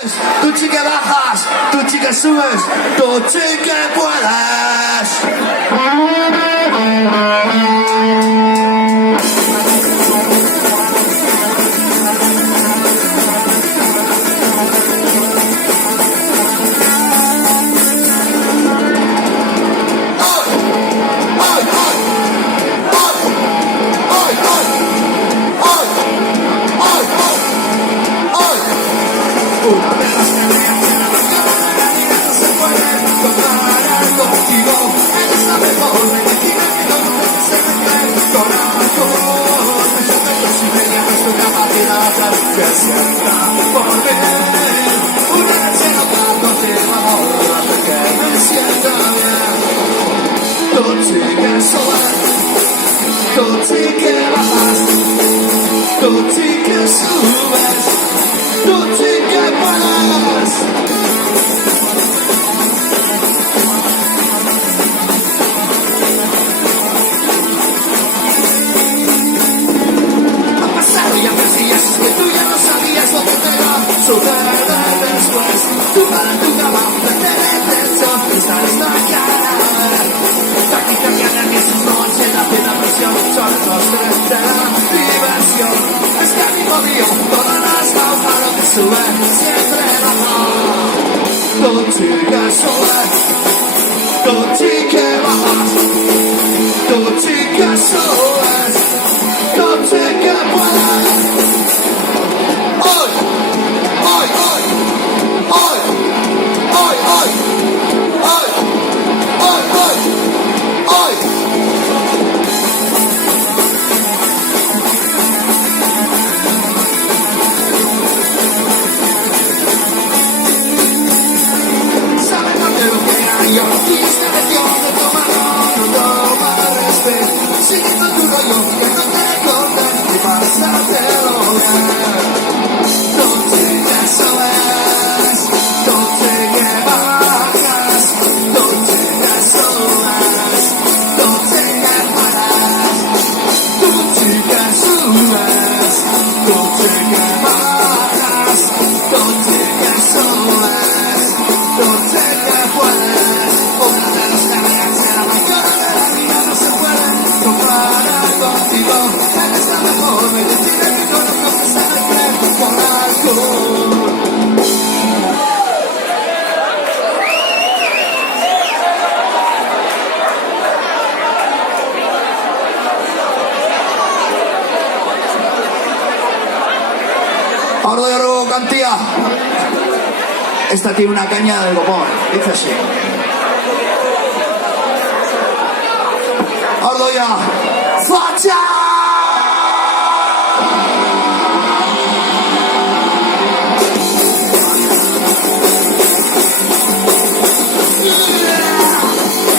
Tú sí que bajas, tú sí que subes, tú sí que puedes. Esta tiene una caña del copón, dice así. ¡Ordo ya! ¡Facha!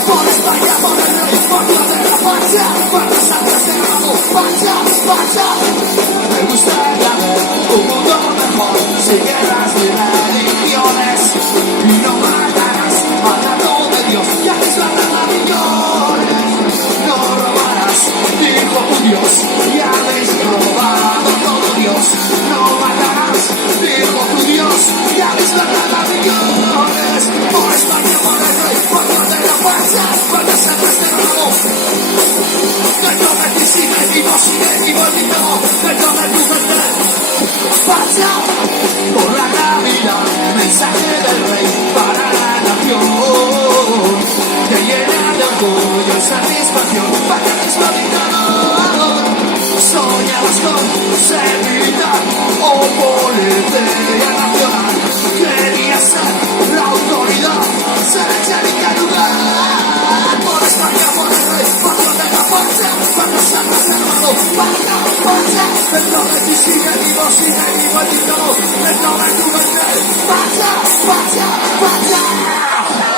Por España, por el rey, por la de la facha, por las sangres de grado, facha, facha. Me gustaría ver un mundo mejor si guerras y religiones y no matarás al lado de Dios, ya que es la verdad millones. No robarás, dijo tu Dios, ya habéis robado todo Dios. No matarás, dijo tu Dios, ya habéis matado a millones. Por España, por el rey, por la de la facha, por las armas de grado. Que no me sigue vivo, el niño, que no me tuve facha. Por la Navidad, mensaje del rey para la nación, que llena de orgullo y satisfacción para el esclavitud. Soñabas con ser militar o policía nacional, querías ser la autoridad, ser el sheriff del lugar. Por España, por el rey, por la de la facha, por las armas de grado, facha, facha. Dentro de ti sigue vivo el niño, dentro de tu mente, facha, facha, facha.